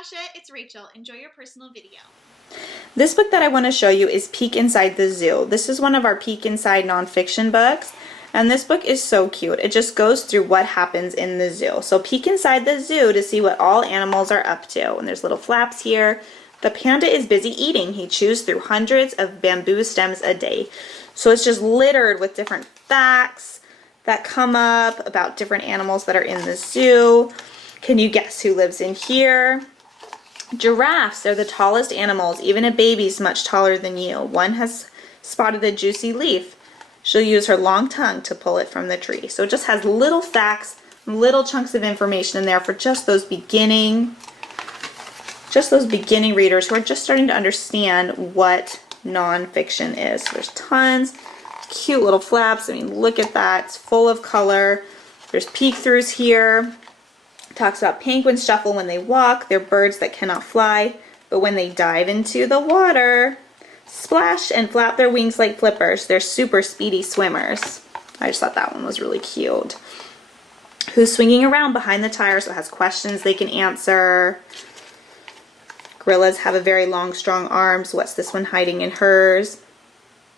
Sasha, it's Rachel. Enjoy your personal video. This book that I want to show you is Peek Inside the Zoo. This is one of our Peek Inside nonfiction books, and this book is so cute. It just goes through what happens in the zoo. So peek inside the zoo to see what all animals are up to. And there's little flaps here. The panda is busy eating. He chews through hundreds of bamboo stems a day. So it's just littered with different facts that come up about different animals that are in the zoo. Can you guess who lives in here? Giraffes, they're the tallest animals. Even a baby's much taller than you. One has spotted a juicy leaf. She'll use her long tongue to pull it from the tree. So it just has little facts, little chunks of information in there for just those beginning readers who are just starting to understand what nonfiction is. So there's tons, cute little flaps. I mean, look at that. It's full of color. There's peek-throughs here. Talks about penguins shuffle when they walk. They're birds that cannot fly, but when they dive into the water, splash and flap their wings like flippers. They're super speedy swimmers. I just thought that one was really cute. Who's swinging around behind the tire, so it has questions they can answer. Gorillas have a very long, strong arms. What's this one hiding in hers?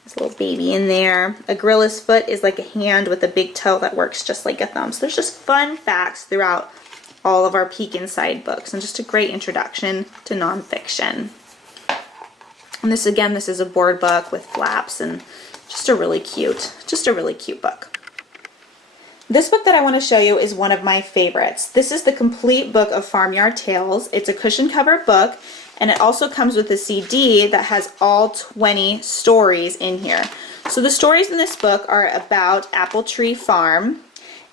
There's a little baby in there. A gorilla's foot is like a hand with a big toe that works just like a thumb. So there's just fun facts throughout all of our Peek Inside books, and just a great introduction to nonfiction. And this is a board book with flaps, and just a really cute book. This book that I want to show you is one of my favorites. This is the complete book of Farmyard Tales. It's a cushion cover book, and it also comes with a CD that has all 20 stories in here. So the stories in this book are about Apple Tree Farm,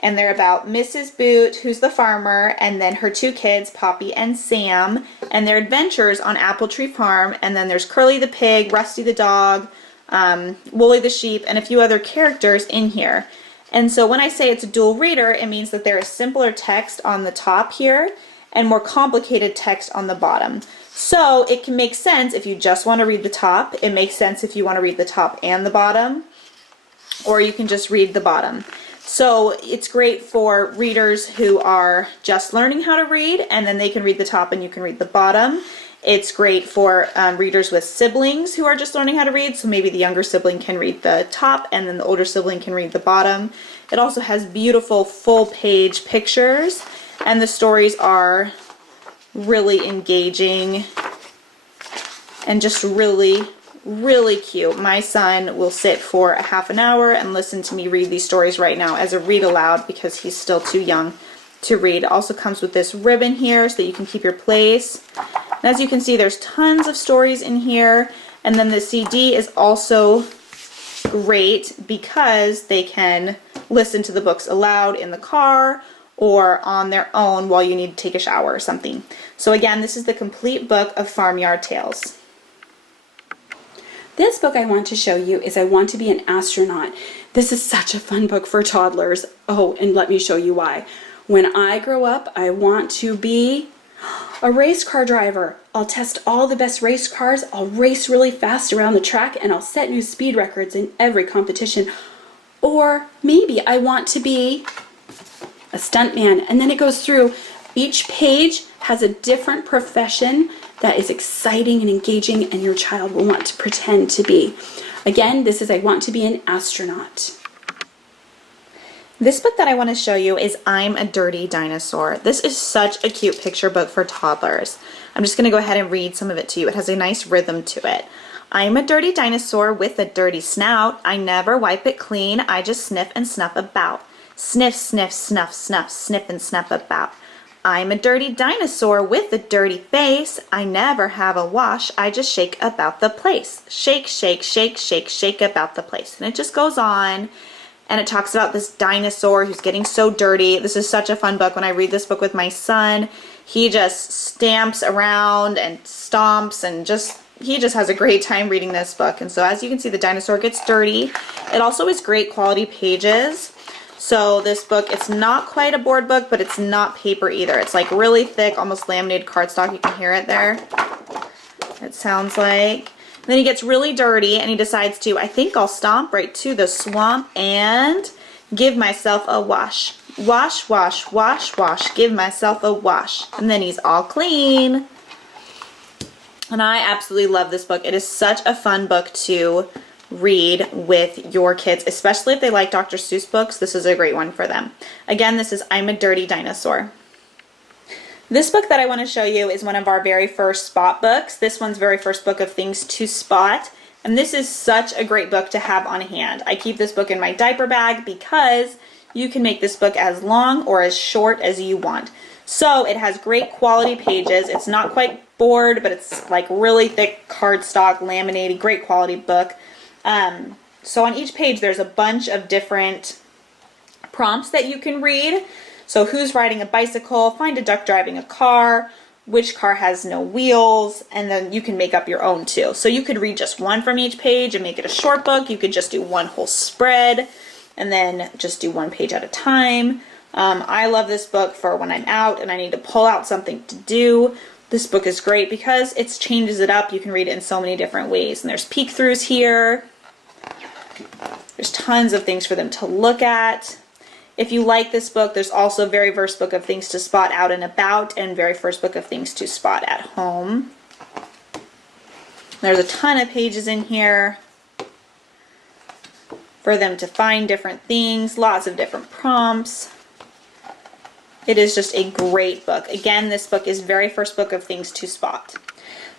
and they're about Mrs. Boot, who's the farmer, and then her two kids, Poppy and Sam, and their adventures on Apple Tree Farm. And then there's Curly the pig, Rusty the dog, Wooly the sheep, and a few other characters in here. And so when I say it's a dual reader, it means that there is simpler text on the top here and more complicated text on the bottom. So it can make sense if you just want to read the top. It makes sense if you want to read the top and the bottom, or you can just read the bottom. So it's great for readers who are just learning how to read, and then they can read the top and you can read the bottom. It's great for readers with siblings who are just learning how to read, so maybe the younger sibling can read the top and then the older sibling can read the bottom. It also has beautiful full-page pictures, and the stories are really engaging and just really cute. My son will sit for a half an hour and listen to me read these stories right now as a read aloud because he's still too young to read. It also comes with this ribbon here so that you can keep your place. And as you can see, there's tons of stories in here, and then the CD is also great because they can listen to the books aloud in the car or on their own while you need to take a shower or something. So again, this is the complete book of Farmyard Tales. This book I want to show you is I Want to Be an Astronaut. This is such a fun book for toddlers. Oh, and let me show you why. When I grow up, I want to be a race car driver. I'll test all the best race cars, I'll race really fast around the track, and I'll set new speed records in every competition. Or maybe I want to be a stuntman, and then it goes through. Each page has a different profession that is exciting and engaging, and your child will want to pretend to be. Again, this is I Want to Be an Astronaut. This book that I want to show you is I'm a Dirty Dinosaur. This is such a cute picture book for toddlers. I'm just going to go ahead and read some of it to you. It has a nice rhythm to it. I'm a dirty dinosaur with a dirty snout. I never wipe it clean. I just sniff and snuff about. Sniff, sniff, snuff, snuff, snip and snuff about. I'm a dirty dinosaur with a dirty face. I never have a wash. I just shake about the place. Shake, shake, shake, shake, shake about the place. And it just goes on. And it talks about this dinosaur who's getting so dirty. This is such a fun book. When I read this book with my son, he just stamps around and stomps and he just has a great time reading this book. And so as you can see, the dinosaur gets dirty. It also is great quality pages. So this book, it's not quite a board book, but it's not paper either. It's like really thick, almost laminated cardstock. You can hear it there. It sounds like. Then he gets really dirty and he decides to, I think I'll stomp right to the swamp and give myself a wash. Wash, wash, wash, wash, give myself a wash. And then he's all clean. And I absolutely love this book. It is such a fun book to read with your kids, especially if they like Dr. Seuss books. This is a great one for them. Again, this is I'm a Dirty Dinosaur. This book that I want to show you is one of our very first Spot books. This one's very first book of things to spot. And this is such a great book to have on hand. I keep this book in my diaper bag because you can make this book as long or as short as you want. So it has great quality pages. It's not quite board, but it's like really thick cardstock, laminated, great quality book. So on each page there's a bunch of different prompts that you can read. So who's riding a bicycle, find a duck driving a car, which car has no wheels, and then you can make up your own too. So you could read just one from each page and make it a short book. You could just do one whole spread and then just do one page at a time. I love this book for when I'm out and I need to pull out something to do. This book is great because it changes it up. You can read it in so many different ways. And there's peek-throughs here. There's tons of things for them to look at. If you like this book, there's also very first book of things to spot out and about and very first book of things to spot at home. There's a ton of pages in here for them to find different things, lots of different prompts. It is just a great book. Again, this book is very first book of things to spot.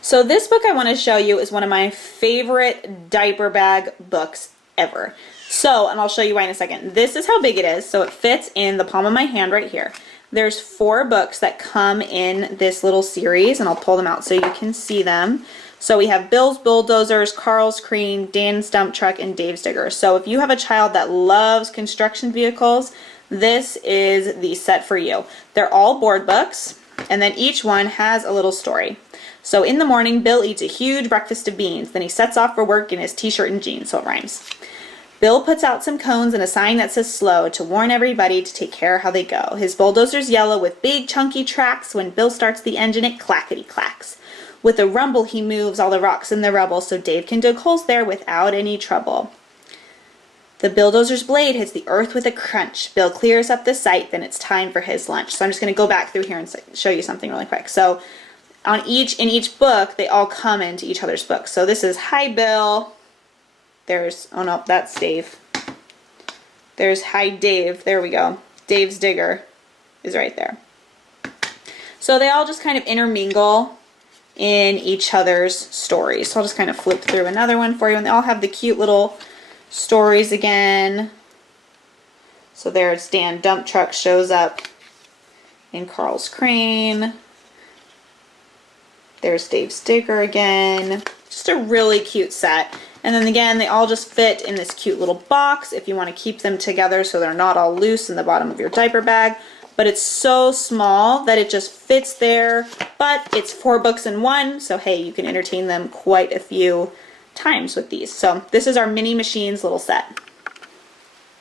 So this book I want to show you is one of my favorite diaper bag books ever. So, and I'll show you why in a second. This is how big it is. So it fits in the palm of my hand right here. There's 4 books that come in this little series, and I'll pull them out so you can see them. So we have Bill's Bulldozers, Carl's Crane, Dan's Dump Truck, and Dave's Digger. So if you have a child that loves construction vehicles, this is the set for you. They're all board books, and then each one has a little story. So in the morning, Bill eats a huge breakfast of beans. Then he sets off for work in his t-shirt and jeans, so it rhymes. Bill puts out some cones and a sign that says slow to warn everybody to take care how they go. His bulldozer's yellow with big chunky tracks. When Bill starts the engine, it clackety clacks. With a rumble, he moves all the rocks and the rubble so Dave can dig holes there without any trouble. The bulldozer's blade hits the earth with a crunch. Bill clears up the site, then it's time for his lunch. So I'm just going to go back through here and show you something really quick. So in each book, they all come into each other's books. So this is Hi Bill. There's, oh no, that's Dave. There's Hi Dave. There we go. Dave's Digger is right there. So they all just kind of intermingle in each other's stories. So I'll just kind of flip through another one for you, and they all have the cute little stories again. So there's Dan Dump Truck shows up in Carl's Crane. There's Dave's Digger again. Just a really cute set. And then again, they all just fit in this cute little box if you want to keep them together so they're not all loose in the bottom of your diaper bag. But it's so small that it just fits there. But it's 4 books in one, so hey, you can entertain them quite a few times with these. So this is our Mini Machines little set.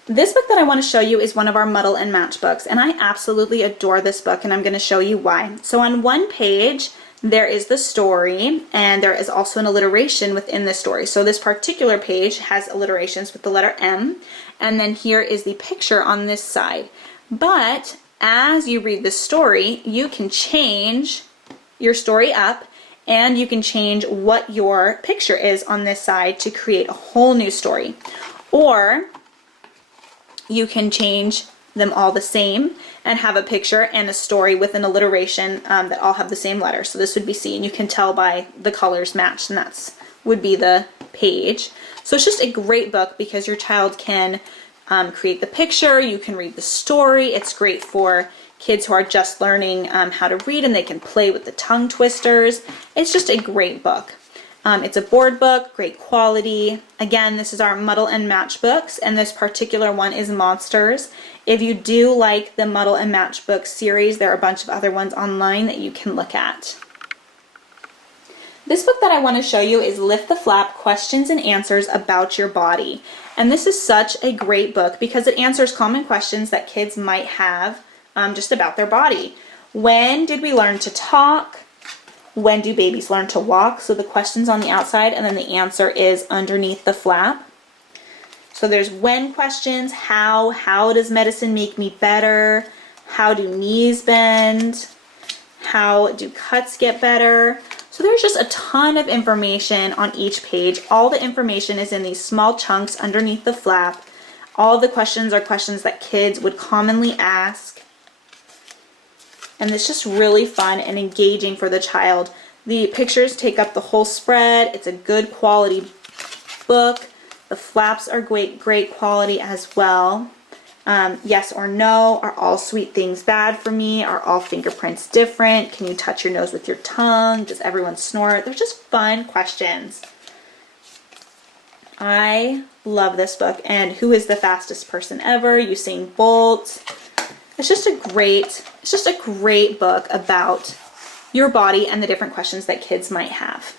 This book that I want to show you is one of our Muddle and Match books, and I absolutely adore this book, and I'm going to show you why. So on one page, there is the story, and there is also an alliteration within the story. So this particular page has alliterations with the letter M, and then here is the picture on this side. But as you read the story, you can change your story up, and you can change what your picture is on this side to create a whole new story. Or you can change them all the same and have a picture and a story with an alliteration that all have the same letter. So this would be C, and you can tell by the colors matched, and that's would be the page. So it's just a great book because your child can create the picture, you can read the story. It's great for kids who are just learning how to read, and they can play with the tongue twisters. It's just a great book. It's a board book, great quality. Again, this is our Muddle and Match books, and this particular one is Monsters. If you do like the Muddle and Match book series, there are a bunch of other ones online that you can look at. This book that I want to show you is Lift the Flap, Questions and Answers About Your Body. And this is such a great book because it answers common questions that kids might have just about their body. When did we learn to talk? When do babies learn to walk? So the question's on the outside, and then the answer is underneath the flap. So there's when questions, how does medicine make me better? How do knees bend? How do cuts get better? So there's just a ton of information on each page. All the information is in these small chunks underneath the flap. All the questions are questions that kids would commonly ask. And it's just really fun and engaging for the child. The pictures take up the whole spread. It's a good quality book. The flaps are great quality as well. Yes or no, are all sweet things bad for me? Are all fingerprints different? Can you touch your nose with your tongue? Does everyone snort? They're just fun questions. I love this book. And who is the fastest person ever? Usain Bolt. It's just a great book about your body and the different questions that kids might have.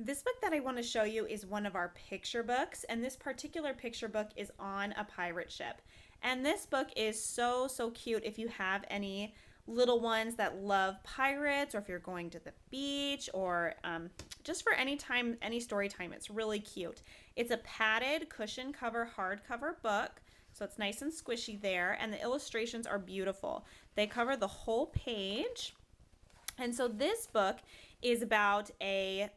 This book that I want to show you is one of our picture books, and this particular picture book is on a pirate ship. And this book is so cute if you have any little ones that love pirates, or if you're going to the beach, or just for any time, any story time. It's really cute. It's a padded cushion cover hardcover book, so it's nice and squishy there, and the illustrations are beautiful. They cover the whole page. And so this book is about a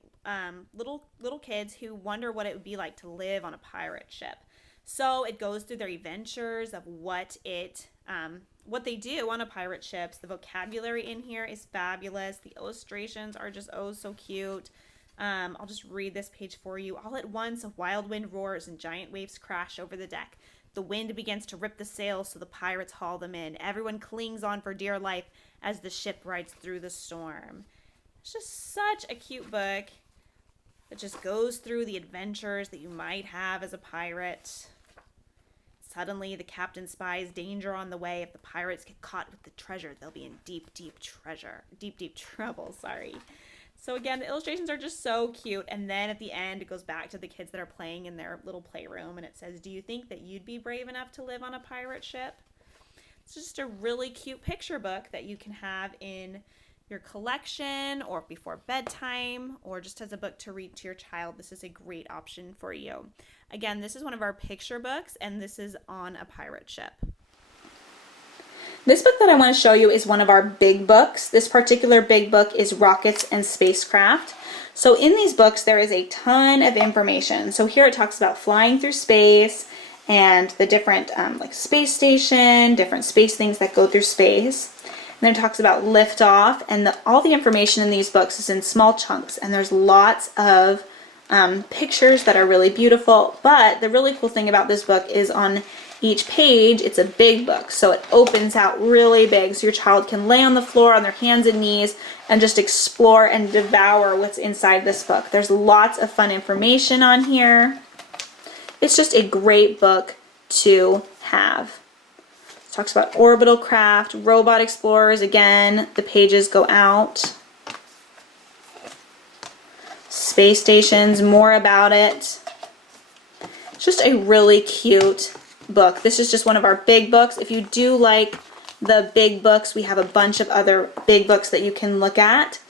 little kids who wonder what it would be like to live on a pirate ship. So it goes through their adventures of what they do on a pirate ship. The vocabulary in here is fabulous. The illustrations are just so cute. I'll just read this page for you. All at once, a wild wind roars and giant waves crash over the deck. The wind begins to rip the sails, so the pirates haul them in. Everyone clings on for dear life as the ship rides through the storm. It's just such a cute book. It just goes through the adventures that you might have as a pirate. Suddenly, the captain spies danger on the way. If the pirates get caught with the treasure, they'll be in deep trouble. So again, the illustrations are just so cute. And then at the end, it goes back to the kids that are playing in their little playroom. And it says, do you think that you'd be brave enough to live on a pirate ship? It's just a really cute picture book that you can have in your collection, or before bedtime, or just as a book to read to your child. This is a great option for you. Again, this is one of our picture books, and this is on a pirate ship. This book that I want to show you is one of our big books. This particular big book is Rockets and Spacecraft. So in these books, there is a ton of information. So here it talks about flying through space and the different like space station, different space things that go through space. And then it talks about liftoff, and all the information in these books is in small chunks, and there's lots of pictures that are really beautiful. But the really cool thing about this book is on each page, it's a big book, so it opens out really big, so your child can lay on the floor on their hands and knees and just explore and devour what's inside this book. There's lots of fun information on here. It's just a great book to have. Talks about orbital craft, robot explorers. Again, the pages go out. Space stations, more about it. It's just a really cute book. This is just one of our big books. If you do like the big books, we have a bunch of other big books that you can look at.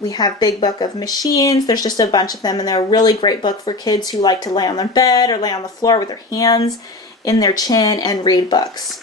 We have Big Book of Machines. There's just a bunch of them, and they're a really great book for kids who like to lay on their bed or lay on the floor with their hands in their chin and read books.